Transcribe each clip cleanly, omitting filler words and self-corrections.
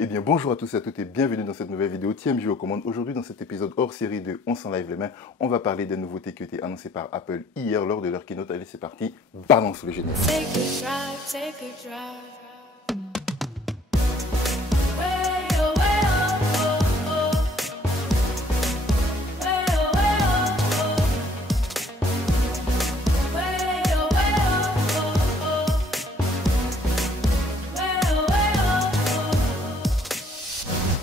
Eh bien bonjour à tous et à toutes et bienvenue dans cette nouvelle vidéo TMJ aux commandes. Aujourd'hui dans cet épisode hors série de On s'en lave les mains, on va parler des nouveautés qui ont été annoncées par Apple hier lors de leur keynote. Allez c'est parti, balance le générique. Take a drive.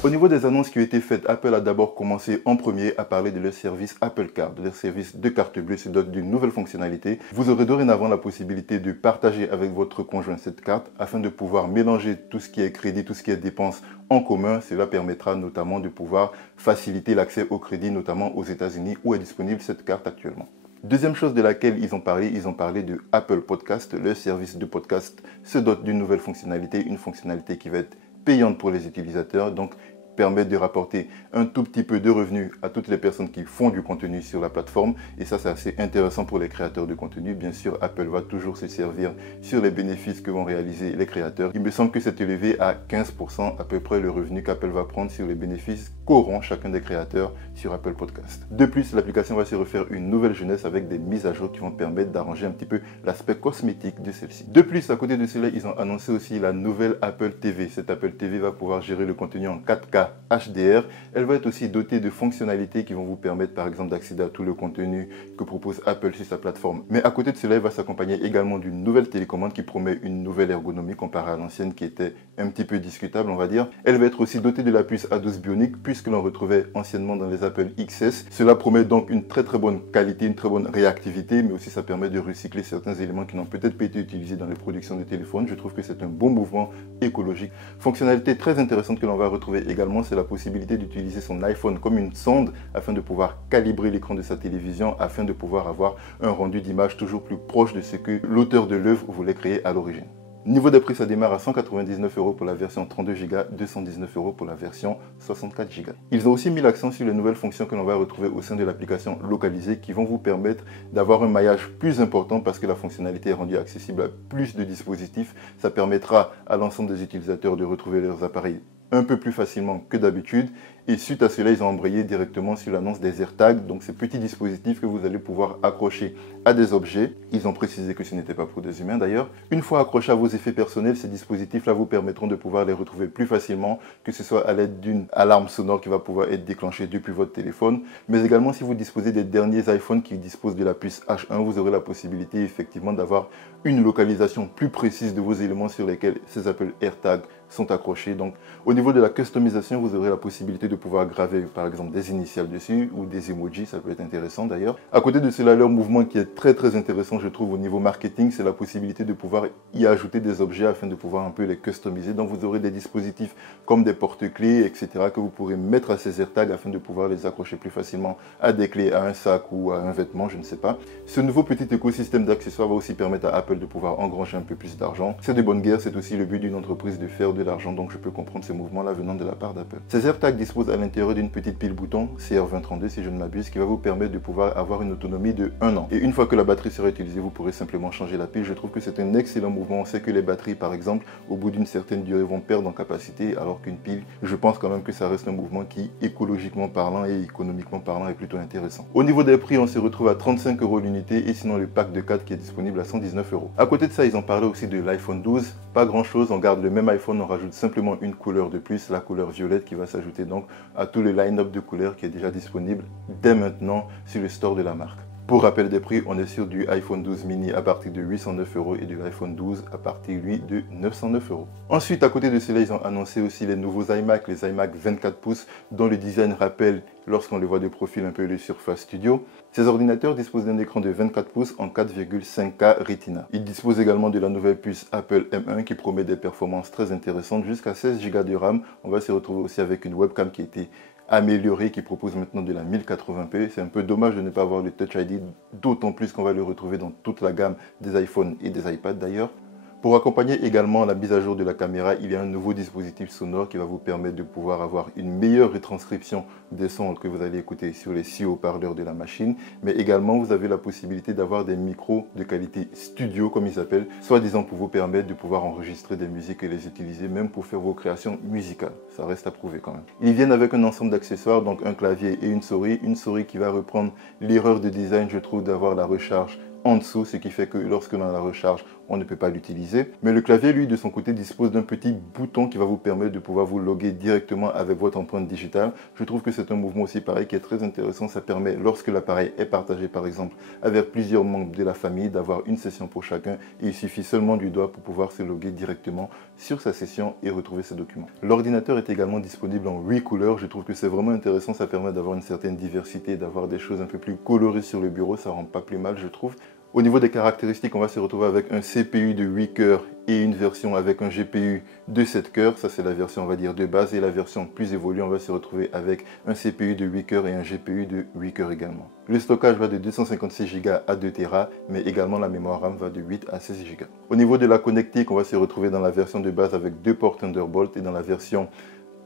Au niveau des annonces qui ont été faites, Apple a d'abord commencé en premier à parler de leur service Apple Card, de leur service de carte bleue, se dote d'une nouvelle fonctionnalité. Vous aurez dorénavant la possibilité de partager avec votre conjoint cette carte afin de pouvoir mélanger tout ce qui est crédit, tout ce qui est dépenses en commun. Cela permettra notamment de pouvoir faciliter l'accès au crédit, notamment aux États-Unis où est disponible cette carte actuellement. Deuxième chose de laquelle ils ont parlé de Apple Podcast. Leur service de podcast se dote d'une nouvelle fonctionnalité, une fonctionnalité qui va être payante pour les utilisateurs, donc permettre de rapporter un tout petit peu de revenus à toutes les personnes qui font du contenu sur la plateforme. Et ça, c'est assez intéressant pour les créateurs de contenu. Bien sûr, Apple va toujours se servir sur les bénéfices que vont réaliser les créateurs. Il me semble que c'est élevé à 15% à peu près le revenu qu'Apple va prendre sur les bénéfices qu'auront chacun des créateurs sur Apple Podcast. De plus, l'application va se refaire une nouvelle jeunesse avec des mises à jour qui vont permettre d'arranger un petit peu l'aspect cosmétique de celle-ci. De plus, à côté de cela, ils ont annoncé aussi la nouvelle Apple TV. Cette Apple TV va pouvoir gérer le contenu en 4K HDR. Elle va être aussi dotée de fonctionnalités qui vont vous permettre par exemple d'accéder à tout le contenu que propose Apple sur sa plateforme. Mais à côté de cela, elle va s'accompagner également d'une nouvelle télécommande qui promet une nouvelle ergonomie comparée à l'ancienne qui était un petit peu discutable, on va dire. Elle va être aussi dotée de la puce A12 Bionic puisque l'on retrouvait anciennement dans les Apple XS. Cela promet donc une très bonne qualité, une très bonne réactivité, mais aussi ça permet de recycler certains éléments qui n'ont peut-être pas été utilisés dans les productions de téléphones. Je trouve que c'est un bon mouvement écologique. Fonctionnalité très intéressante que l'on va retrouver également, c'est la possibilité d'utiliser son iPhone comme une sonde afin de pouvoir calibrer l'écran de sa télévision, afin de pouvoir avoir un rendu d'image toujours plus proche de ce que l'auteur de l'œuvre voulait créer à l'origine. Niveau des prix, ça démarre à 199 € pour la version 32 Go, 219 € pour la version 64 Go. Ils ont aussi mis l'accent sur les nouvelles fonctions que l'on va retrouver au sein de l'application localisée qui vont vous permettre d'avoir un maillage plus important parce que la fonctionnalité est rendue accessible à plus de dispositifs. Ça permettra à l'ensemble des utilisateurs de retrouver leurs appareils un peu plus facilement que d'habitude. Et suite à cela, ils ont embrayé directement sur l'annonce des AirTags, donc ces petits dispositifs que vous allez pouvoir accrocher à des objets. Ils ont précisé que ce n'était pas pour des humains d'ailleurs. Une fois accrochés à vos effets personnels, ces dispositifs-là vous permettront de pouvoir les retrouver plus facilement, que ce soit à l'aide d'une alarme sonore qui va pouvoir être déclenchée depuis votre téléphone, mais également si vous disposez des derniers iPhones qui disposent de la puce H1, vous aurez la possibilité effectivement d'avoir une localisation plus précise de vos éléments sur lesquels ces Apple AirTags sont accrochés. Donc au niveau de la customisation, vous aurez la possibilité de pouvoir graver par exemple des initiales dessus ou des emojis, ça peut être intéressant d'ailleurs. À côté de cela, leur mouvement qui est très intéressant je trouve au niveau marketing, c'est la possibilité de pouvoir y ajouter des objets afin de pouvoir un peu les customiser. Donc vous aurez des dispositifs comme des porte-clés, etc. que vous pourrez mettre à ces AirTags afin de pouvoir les accrocher plus facilement à des clés, à un sac ou à un vêtement, je ne sais pas. Ce nouveau petit écosystème d'accessoires va aussi permettre à Apple de pouvoir engranger un peu plus d'argent. C'est de bonne guerre, c'est aussi le but d'une entreprise de faire de l'argent, donc je peux comprendre ce mouvement-là venant de la part d'Apple. Ces AirTags disposent à l'intérieur d'une petite pile bouton CR2032 si je ne m'abuse, qui va vous permettre de pouvoir avoir une autonomie de 1 an. Et une fois que la batterie sera utilisée, vous pourrez simplement changer la pile. Je trouve que c'est un excellent mouvement. On sait que les batteries par exemple, au bout d'une certaine durée vont perdre en capacité, alors qu'une pile, je pense quand même que ça reste un mouvement qui, écologiquement parlant et économiquement parlant, est plutôt intéressant. Au niveau des prix, on se retrouve à 35 € l'unité et sinon le pack de 4 qui est disponible à 119 €. À côté de ça, ils ont parlé aussi de l'iPhone 12. Pas grand chose, on garde le même iPhone, on rajoute simplement une couleur de plus, la couleur violette qui va s'ajouter donc à tout le line-up de couleurs qui est déjà disponible dès maintenant sur le store de la marque. Pour rappel des prix, on est sur du iPhone 12 mini à partir de 809 € et de l'iPhone 12 à partir, lui, de 909 €. Ensuite, à côté de cela, ils ont annoncé aussi les nouveaux iMac, les iMac 24 pouces, dont le design rappelle, lorsqu'on les voit de profil, un peu les Surface Studio. Ces ordinateurs disposent d'un écran de 24 pouces en 4,5K Retina. Ils disposent également de la nouvelle puce Apple M1 qui promet des performances très intéressantes, jusqu'à 16 Go de RAM. On va se retrouver aussi avec une webcam qui a été amélioré qui propose maintenant de la 1080p. C'est un peu dommage de ne pas avoir le Touch ID, d'autant plus qu'on va le retrouver dans toute la gamme des iPhones et des iPads d'ailleurs. Pour accompagner également la mise à jour de la caméra, il y a un nouveau dispositif sonore qui va vous permettre de pouvoir avoir une meilleure retranscription des sons que vous allez écouter sur les 6 haut-parleurs de la machine. Mais également, vous avez la possibilité d'avoir des micros de qualité studio, comme ils s'appellent, soi-disant pour vous permettre de pouvoir enregistrer des musiques et les utiliser même pour faire vos créations musicales. Ça reste à prouver quand même. Ils viennent avec un ensemble d'accessoires, donc un clavier et une souris qui va reprendre l'erreur de design, je trouve, d'avoir la recharge en dessous, ce qui fait que lorsque l'on a la recharge, on ne peut pas l'utiliser. Mais le clavier, lui, de son côté, dispose d'un petit bouton qui va vous permettre de pouvoir vous loguer directement avec votre empreinte digitale. Je trouve que c'est un mouvement aussi pareil qui est très intéressant. Ça permet, lorsque l'appareil est partagé, par exemple, avec plusieurs membres de la famille, d'avoir une session pour chacun. Et il suffit seulement du doigt pour pouvoir se loguer directement sur sa session et retrouver ses documents. L'ordinateur est également disponible en 8 couleurs. Je trouve que c'est vraiment intéressant. Ça permet d'avoir une certaine diversité, d'avoir des choses un peu plus colorées sur le bureau. Ça rend pas plus mal, je trouve. Au niveau des caractéristiques, on va se retrouver avec un CPU de 8 cœurs et une version avec un GPU de 7 cœurs. Ça, c'est la version, on va dire, de base. Et la version plus évoluée, on va se retrouver avec un CPU de 8 cœurs et un GPU de 8 cœurs également. Le stockage va de 256 Go à 2 Tera, mais également la mémoire RAM va de 8 à 16 Go. Au niveau de la connectique, on va se retrouver dans la version de base avec 2 ports Thunderbolt et dans la version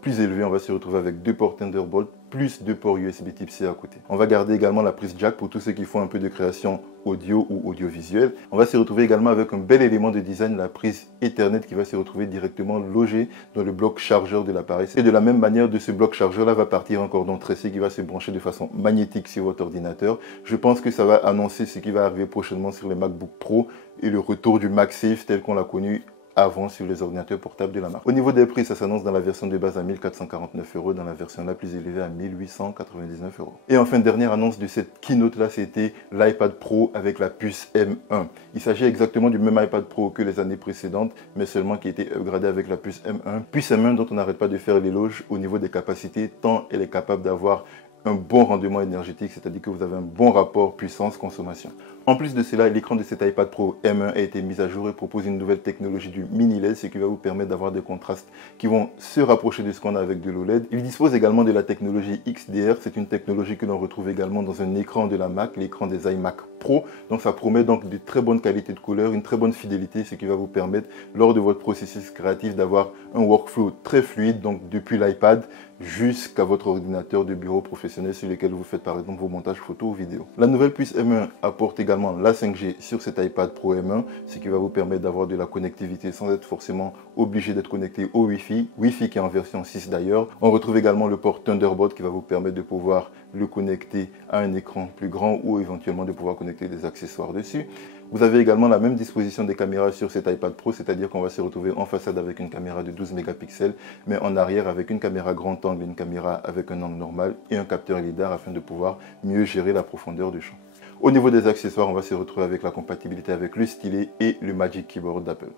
plus élevé, on va se retrouver avec 2 ports Thunderbolt plus 2 ports USB type C à côté. On va garder également la prise jack pour tous ceux qui font un peu de création audio ou audiovisuelle. On va se retrouver également avec un bel élément de design, la prise Ethernet qui va se retrouver directement logée dans le bloc chargeur de l'appareil. Et de la même manière, de ce bloc chargeur là va partir un cordon tressé qui va se brancher de façon magnétique sur votre ordinateur. Je pense que ça va annoncer ce qui va arriver prochainement sur les MacBook Pro et le retour du MagSafe tel qu'on l'a connu avant sur les ordinateurs portables de la marque. Au niveau des prix, ça s'annonce dans la version de base à 1449 €, dans la version la plus élevée à 1899 €. Et enfin, dernière annonce de cette keynote là, c'était l'iPad Pro avec la puce M1. Il s'agit exactement du même iPad Pro que les années précédentes, mais seulement qui a été upgradé avec la puce M1. Puce M1 dont on n'arrête pas de faire l'éloge au niveau des capacités, tant elle est capable d'avoir un bon rendement énergétique, c'est-à-dire que vous avez un bon rapport puissance-consommation. En plus de cela, l'écran de cet iPad Pro M1 a été mis à jour et propose une nouvelle technologie du mini LED, ce qui va vous permettre d'avoir des contrastes qui vont se rapprocher de ce qu'on a avec de l'OLED. Il dispose également de la technologie XDR, c'est une technologie que l'on retrouve également dans un écran de la Mac, l'écran des iMac Pro. Donc ça promet donc de très bonnes qualités de couleur, une très bonne fidélité, ce qui va vous permettre lors de votre processus créatif d'avoir un workflow très fluide, donc depuis l'iPad jusqu'à votre ordinateur de bureau professionnel sur lequel vous faites par exemple vos montages photos ou vidéos. La nouvelle puce M1 apporte également la 5G sur cet iPad Pro M1, ce qui va vous permettre d'avoir de la connectivité sans être forcément obligé d'être connecté au Wi-Fi. Wi-Fi qui est en version 6 d'ailleurs. On retrouve également le port Thunderbolt qui va vous permettre de pouvoir le connecter à un écran plus grand ou éventuellement de pouvoir connecter des accessoires dessus. Vous avez également la même disposition des caméras sur cet iPad Pro, c'est-à-dire qu'on va se retrouver en façade avec une caméra de 12 mégapixels, mais en arrière avec une caméra grand angle, une caméra avec un angle normal et un capteur LiDAR afin de pouvoir mieux gérer la profondeur du champ. Au niveau des accessoires, on va se retrouver avec la compatibilité avec le stylet et le Magic Keyboard d'Apple.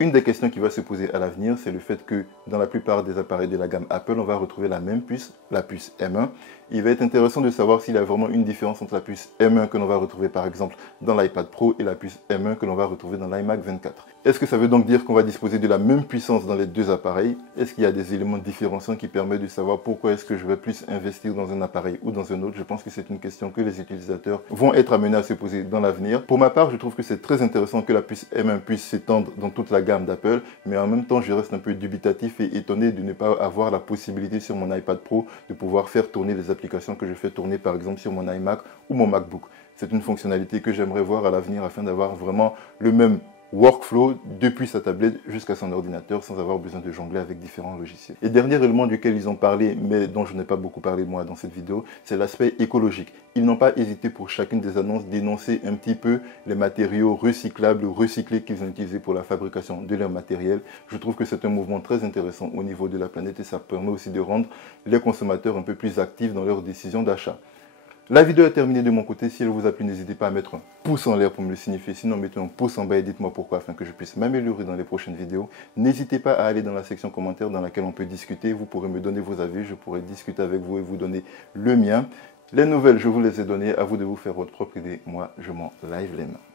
Une des questions qui va se poser à l'avenir, c'est le fait que dans la plupart des appareils de la gamme Apple, on va retrouver la même puce, la puce M1. Il va être intéressant de savoir s'il y a vraiment une différence entre la puce M1 que l'on va retrouver par exemple dans l'iPad Pro et la puce M1 que l'on va retrouver dans l'iMac 24. Est-ce que ça veut donc dire qu'on va disposer de la même puissance dans les deux appareils? Est-ce qu'il y a des éléments différenciants qui permettent de savoir pourquoi est-ce que je vais plus investir dans un appareil ou dans un autre? Je pense que c'est une question que les utilisateurs vont être amenés à se poser dans l'avenir. Pour ma part, je trouve que c'est très intéressant que la puce M1 puisse s'étendre dans toute la gamme d'Apple, mais en même temps, je reste un peu dubitatif et étonné de ne pas avoir la possibilité sur mon iPad Pro de pouvoir faire tourner les applications que je fais tourner par exemple sur mon iMac ou mon MacBook. C'est une fonctionnalité que j'aimerais voir à l'avenir afin d'avoir vraiment le même workflow depuis sa tablette jusqu'à son ordinateur sans avoir besoin de jongler avec différents logiciels. Et dernier élément duquel ils ont parlé, mais dont je n'ai pas beaucoup parlé moi dans cette vidéo, c'est l'aspect écologique. Ils n'ont pas hésité pour chacune des annonces d'énoncer un petit peu les matériaux recyclables ou recyclés qu'ils ont utilisés pour la fabrication de leur matériel. Je trouve que c'est un mouvement très intéressant au niveau de la planète et ça permet aussi de rendre les consommateurs un peu plus actifs dans leurs décisions d'achat. La vidéo est terminée de mon côté. Si elle vous a plu, n'hésitez pas à mettre un pouce en l'air pour me le signifier. Sinon, mettez un pouce en bas et dites-moi pourquoi afin que je puisse m'améliorer dans les prochaines vidéos. N'hésitez pas à aller dans la section commentaires dans laquelle on peut discuter. Vous pourrez me donner vos avis. Je pourrai discuter avec vous et vous donner le mien. Les nouvelles, je vous les ai données. À vous de vous faire votre propre idée. Moi, je m'en lave les mains.